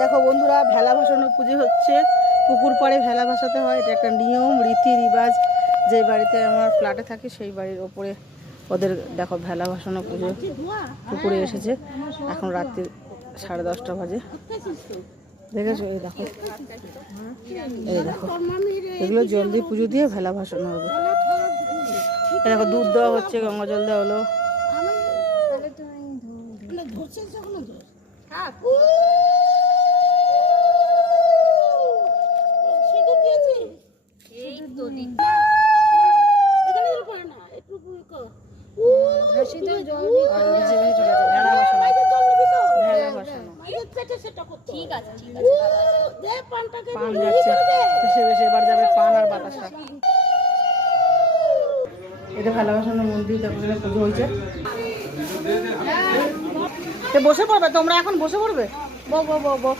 দেখো বন্ধুরা, ভেলা ভাসানোর পুজো হচ্ছে। পুকুর পাড়ে ভেলা ভাসাতে হয়, এটা একটা নিয়ম রীতি রিবাজ। যে বাড়িতে আমার ফ্ল্যাটে থাকে সেই বাড়ির ওপরে ওদের দেখো ভেলা ভাসানো পুজো পুকুরে এসেছে। এখন রাত্রি 10:30 বাজে, দেখেছো? এই দেখো, এই দেখো, এগুলো জল দিয়ে পুজো দিয়ে ভেলা ভাসানো হবে। এই দেখো দুধ দেওয়া হচ্ছে, গঙ্গা জল দেওয়া হলো। এবার যাবে পান আর বাতাসা। এটা ভেলা ভাসানোর মন্দির, দেখো পুজো হয়েছে। বসে পড়বে তোমরা, এখন বসে পড়বে। বো বো বো বো।